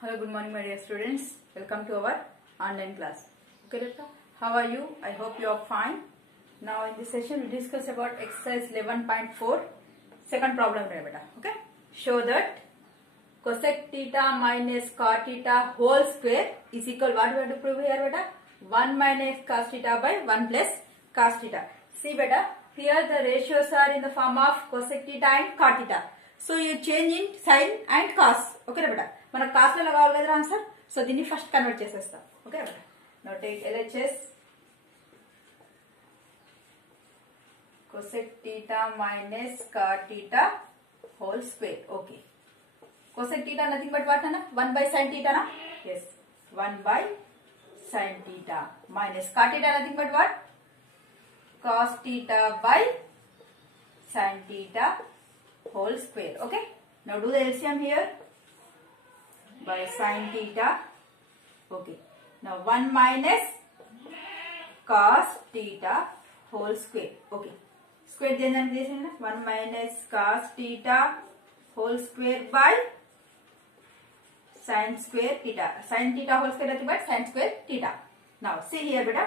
Hello, good morning my dear students. Welcome to our online class. Okay, Rita? How are you? I hope you are fine. Now in this session we discuss about exercise 11.4 second problem. Okay, show that cosec theta minus cot theta whole square is equal, what we have to prove here beta? 1 minus cos theta by 1 plus cos theta. See beta, here the ratios are in the form of cosec theta and cot theta. So you change in sin and cos. Okay beta, మనకు cos లో కావాలి కదా ఆన్సర్. So దీన్ని first convert చేసేస్తాం. Okay బేటా, now take LHS cosec theta minus cot theta whole square. Okay, cosec theta nothing but what na? 1 by sin theta na? Yes, 1 by sin theta minus cot theta nothing but what? Cos theta by sin theta whole square. Okay, now do the LCM here. By sin theta. Okay, now 1 minus cos theta whole square. Okay, square then 1 minus cos theta whole square by sin square theta. Sin theta whole square nothing but sin square theta. Now see here beta,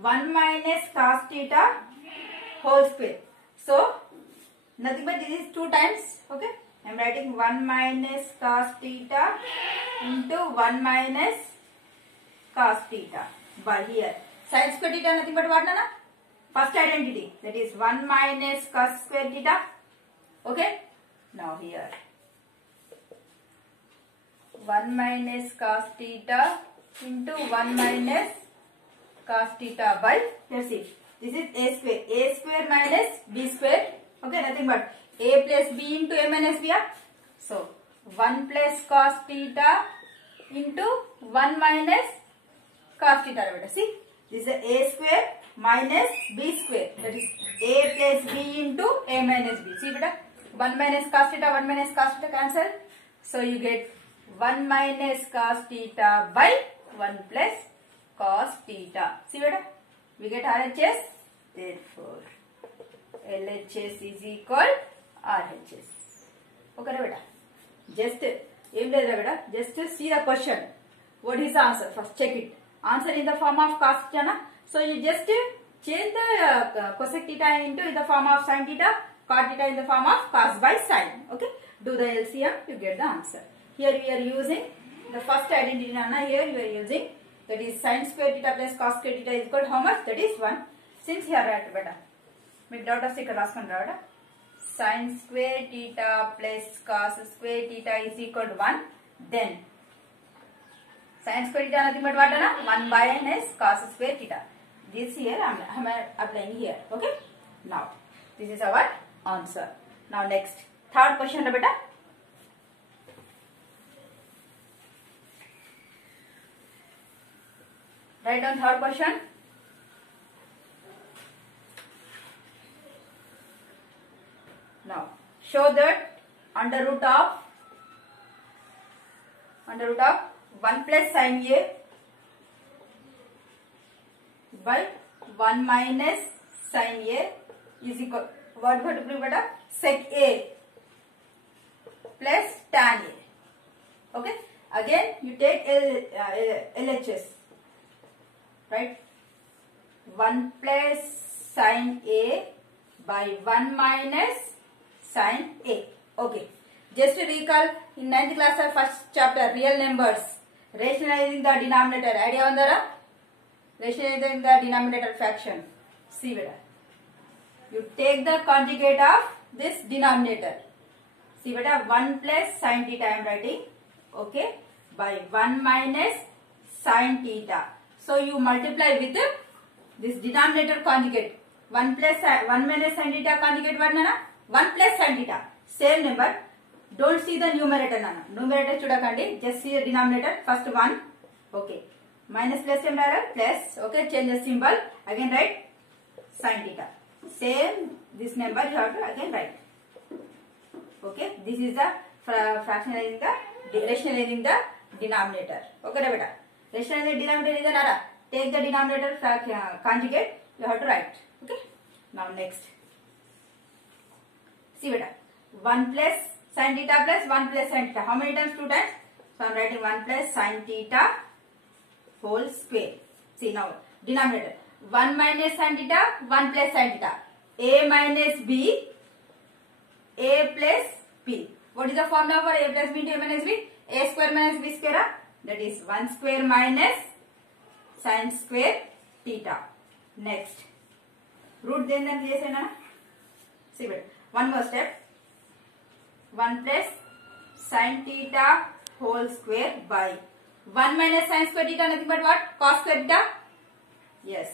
1 minus cos theta whole square. So nothing but this is 2 times. Okay, I am writing 1 minus cos theta into 1 minus cos theta by here sin square theta nothing but what na? First identity, that is 1 minus cos square theta. Okay, now here 1 minus cos theta into 1 minus cos theta by, let's see, this is a square. A square minus b square. Okay, nothing but a plus b into a minus b. So 1 plus cos theta into 1 minus cos theta. See, this is a square minus b square, that is a plus b into a minus b. See beta, 1 minus cos theta, 1 minus cos theta cancel. So you get 1 minus cos theta by 1 plus cos theta. See beta, we get RHS. Therefore LHS is equal RHS. Okay beta, just just see the question. What is the answer? First check it. Answer in the form of cos theta. So you just change the cosec theta into in the form of sin theta, cot theta in the form of cos by sin. Okay, do the LCM, you get the answer. Here we are using the first identity. Here we are using, that is sin square theta plus cos square theta is equal to how much? That is 1. Since here right beta, make dot of ఇక్కడ రాసుకొని రావడా, sin square theta plus cos square theta is equal to 1. Then sin square theta nothing but what na? 1 by minus cos square theta. This here I am applying here. Okay, now this is our answer. Now next third question beta. Write down third question. Now show that under root of 1 plus sin A by 1 minus sin A is equal, what we have to prove beta? Sec A plus tan A. Okay, again you take LHS, right? 1 plus sin A by 1 minus sin A. Okay, just to recall, in 9th class of first chapter real numbers, rationalizing the denominator, idea on the rationalizing the denominator fraction. See beta, you take the conjugate of this denominator. See beta, 1 plus sin theta I am writing. Okay, by 1 minus sin theta. So you multiply with this denominator conjugate. 1 minus sin theta conjugate what nana? 1 plus sin theta. Same number. Don't see the numerator nana. Numerator chudakandi. Just see the denominator. First 1. Okay. Minus plus plus. Okay. Change the symbol. Again write sin theta. Same this number you have to again write. Okay. This is the rationalizing the denominator. Okay beta. Rationalizing the denominator is another. Take the denominator conjugate. You have to write. Okay. Now next. See beta, 1 plus sin theta plus 1 plus sin theta. How many times? 2 times. So I am writing 1 plus sin theta whole square. See now, denominator 1 minus sin theta, 1 plus sin theta. A minus B, A plus B. What is the formula for A plus B into A minus B? A square minus B square. That is 1 square minus sin square theta. Next, root then place na. See better. One more step. 1 plus sin theta whole square by 1 minus sin square theta, nothing but what? Cos square theta. Yes,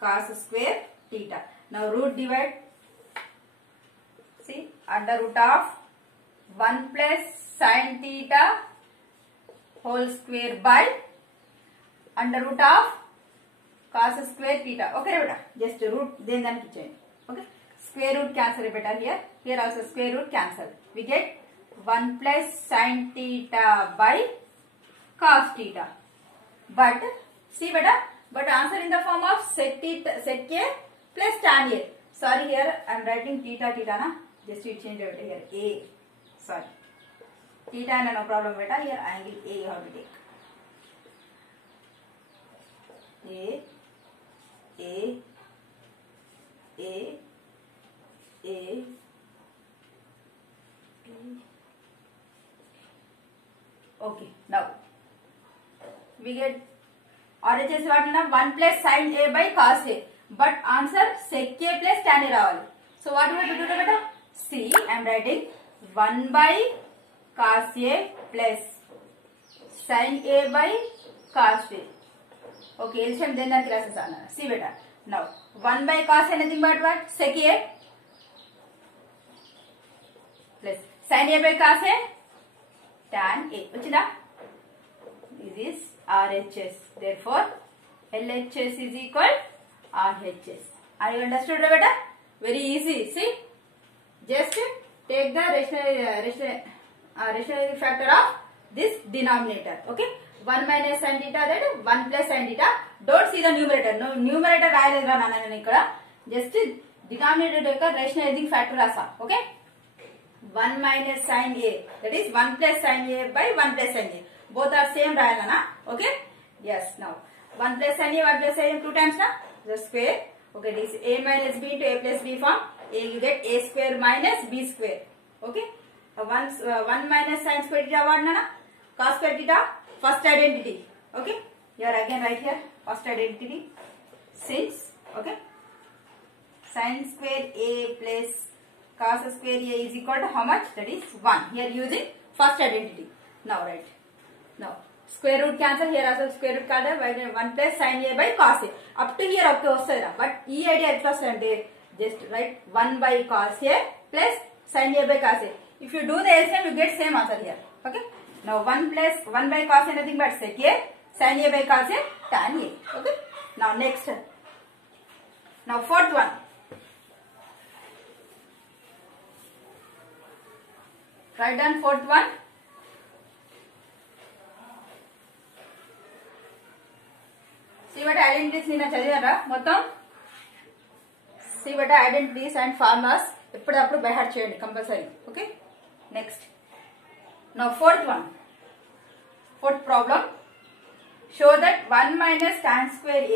cos square theta. Now root divide. See, under root of 1 plus sin theta whole square by under root of cos square theta. Okay, beta. Just root then change. Okay. Square root cancel beta here. Here also square root cancel. We get 1 plus sin theta by cos theta. But see beta. But answer in the form of sec theta, sec k plus tan a. Sorry, here I am writing theta na. Just you change over here a. Sorry. Theta no problem beta. Here angle a you have to take. A. Okay, now we get RHS what na 1 plus sin A by cos A, but answer sec A plus tan A ravali. So what do we have to do beta? See, I am writing 1 by cos A plus sin A by cos A. Okay, LCM then that classes are. See beta. Now 1 by cos A nothing but what? Sec A plus sin A by cos A tan A. Uchina? This is RHS. Therefore, LHS is equal RHS. Are you understood beta? Very easy. See, just take the rationalizing factor of this denominator. Okay, 1 minus sin theta, that 1 plus sin theta. Don't see the numerator. No numerator rayaledu ra nanu ikkada. Just denominator yokka rationalizing factor rasa. Okay, 1 minus sin A, that is 1 plus sin A by 1 plus sin A. Both are same rayalana. Okay. Yes. Now 1 plus sin A, 1 plus sin A 2 times na. The square. Okay. This is A minus B into A plus B form. A you get A square minus B square. Okay. 1 minus sin square theta what na? Cos square theta. First identity. Okay. Here again right here. First identity. Since okay. Sin square A plus cos square A is equal to how much? That is 1. Here using first identity. Now right. Now square root cancel. Here also square root cancel by 1 plus sin A by cos A. Up to here okay ostadira. But ee idea etla ostadante just write 1 by cos A plus sin A by cos A. If you do the LCM you get same answer here. Okay. Now 1 by cos A nothing but sec A, sin A by cos A tan A. Okay. Now next. Now fourth one. Write down fourth one. See what identities nina chadivara mottam. See what identities and formulas eppudu by heart cheyandi compulsory. Okay. Next. Now fourth one. Fourth problem. Show that 1 minus tan square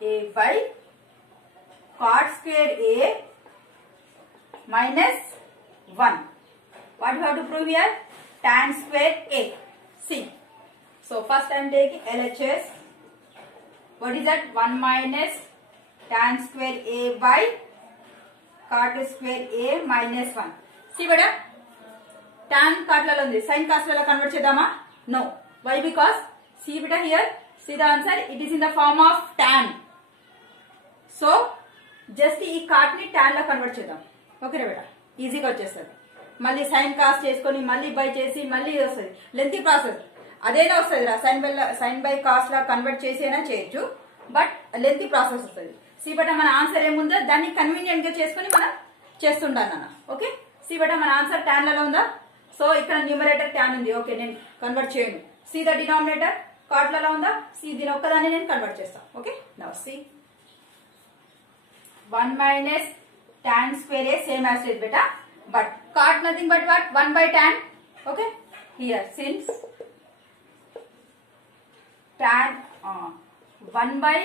A by cot square A minus 1. What you have to prove here? Tan square A. See. So first I am taking LHS. What is that? 1 minus tan square A by cot square A minus 1. See beta? Tan cot lala undi. Sin cos lala convert chedama? No. Why? Because see beta here. See the answer. It is in the form of tan. So just ee cot ni tan la convert chedam. Okay beta. Easy ga vachestadi. Malli sin cos cheskoni malli by chesi malli vastadi. Lengthy process. అదేనా వస్తుంది రా sine by cos లా convert చేసి అయినా చేయొచ్చు but lengthy process వస్తుంది సి బట మన ఆన్సర్ ఏముందో దాన్ని కన్వీనియంట్ గా చేసుకుని మనం చేస్తుంటాను అన్న ఓకే సి బట మన ఆన్సర్ tan లలో ఉందా సో ఇక్కడ న్యూమరేటర్ tan ఉంది ఓకే నేను కన్వర్ట్ చేయను సి ద డినామినేటర్ cot లలో ఉందా సి దీని ఒక్కదాన్ని నేను కన్వర్ట్ చేస్తాను okay now see 1 minus tan square A same as it beta but cot nothing but what 1 by tan Okay, here since tan 1 by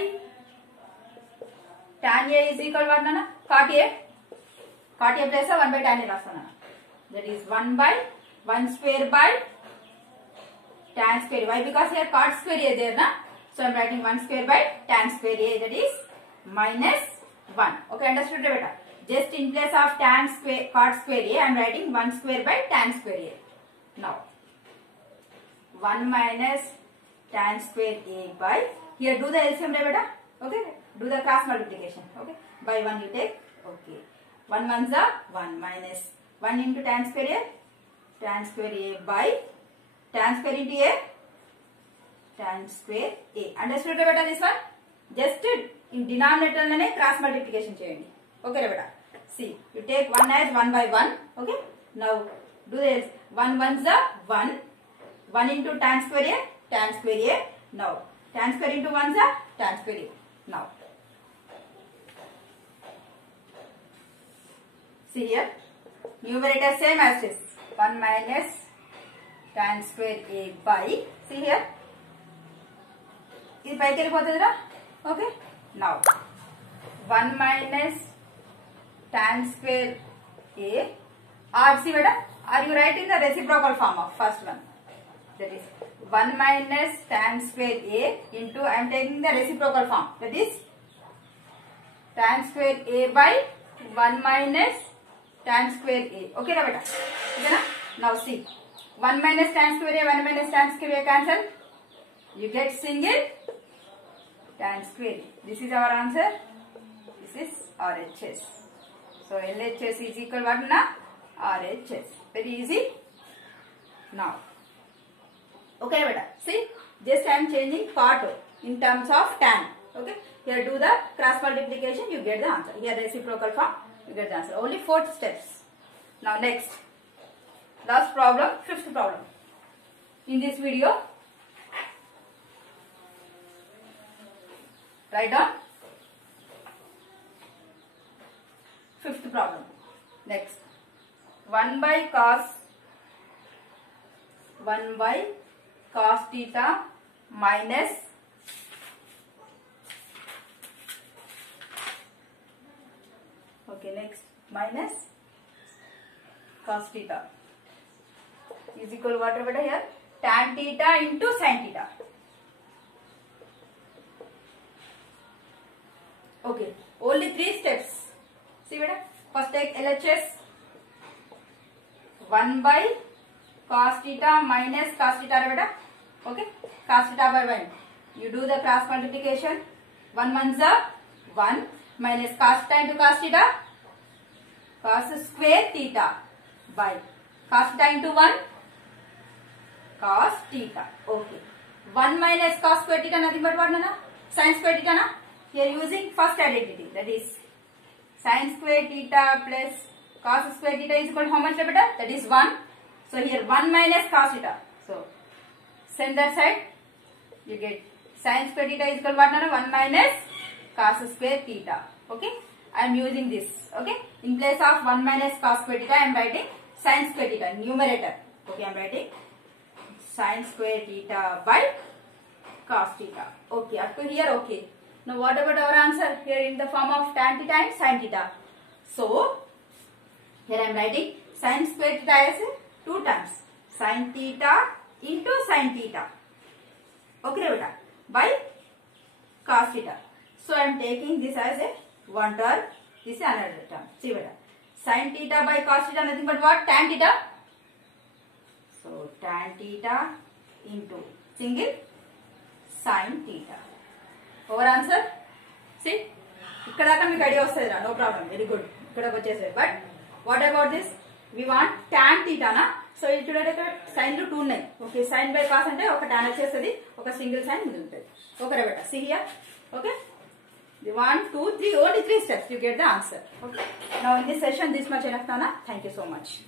tan A is equal to what nana? Cot A place 1 by tan A rasana. That is 1 by 1 square by tan square. Why? Because here cot square A there na. So I am writing 1 square by tan square A, that is minus 1. Okay, understood beta? Just in place of tan square cot square A, I am writing 1 square by tan square A. Now 1 minus tan square A by, here do the LCM beta. Okay, do the cross multiplication. Okay, by 1 you take. Okay, 1 ones are 1 minus 1 into tan square A by tan square into A, tan square A. Understood beta this one? Just in denominator lane cross multiplication cheyandi. Okay beta. See, you take 1 as 1 by 1. Okay, now do this. 1 ones are 1 into tan square A. Now tan square into 1s are tan square A. Now see here, numerator same as this, 1 minus tan square A by, see here, ఇది పైకి వెళ్ళిపోతుందిరా. Okay, now 1 minus tan square A, or see beta, are you writing the reciprocal form of first one? That is 1 minus tan square A into, I am taking the reciprocal form, that is tan square A by 1 minus tan square A. Okay na beta? Okay na? Now see, 1 minus tan square A, 1 minus tan square A cancel. You get single tan square. This is our answer. This is RHS. So LHS is equal what na? RHS. Very easy. Now, okay beta. See, just I am changing part in terms of tan. Okay. Here do the cross multiplication. You get the answer. Here reciprocal form. You get the answer. Only 4 steps. Now next, last problem, 5th problem. In this video, write down 5th problem. Next, 1 by cos theta minus minus cos theta is equal to what beta here? Tan theta into sin theta. Okay, only 3 steps. See beta, first take LHS. 1 by cos theta minus cos theta beta. Okay, cos theta by 1. You do the cross multiplication. 1 ones are 1 minus cos theta into cos theta, cos square theta by cos theta into 1, cos theta. Okay, 1 minus cos square theta nothing but what na? Sin square theta na? Here using first identity, that is sin square theta plus cos square theta is equal to how much beta? That is 1. So here 1 minus cos theta. So send that side. You get sin square theta is equal to what na? 1 minus cos square theta. Okay, I am using this. Okay, in place of 1 minus cos square theta, I am writing sin square theta numerator. Okay, I am writing sin square theta by cos theta. Okay, up to here. Okay. Now what about our answer? Here in the form of tan theta and sin theta. So here I am writing sin square theta as 2 times sin theta into sin theta. Okay beta, by cos theta. So I am taking this as a one term, this is another term. See beta, sin theta by cos theta nothing but what? Tan theta. So tan theta into single sin theta. Our answer. See, ikkada daaka meeku idea vastadi ra, no problem, very good. Ikkada vachesadi. But what about this? We want tan theta na. So it should have sin lu 2 unnai. Okay, sin by cos ante oka tan vachesadi, oka single sin migulutadi. Okay beta, see here. Okay, the 1 2 3 only 3 steps you get the answer. Okay, now in this session this much enough nana. Thank you so much.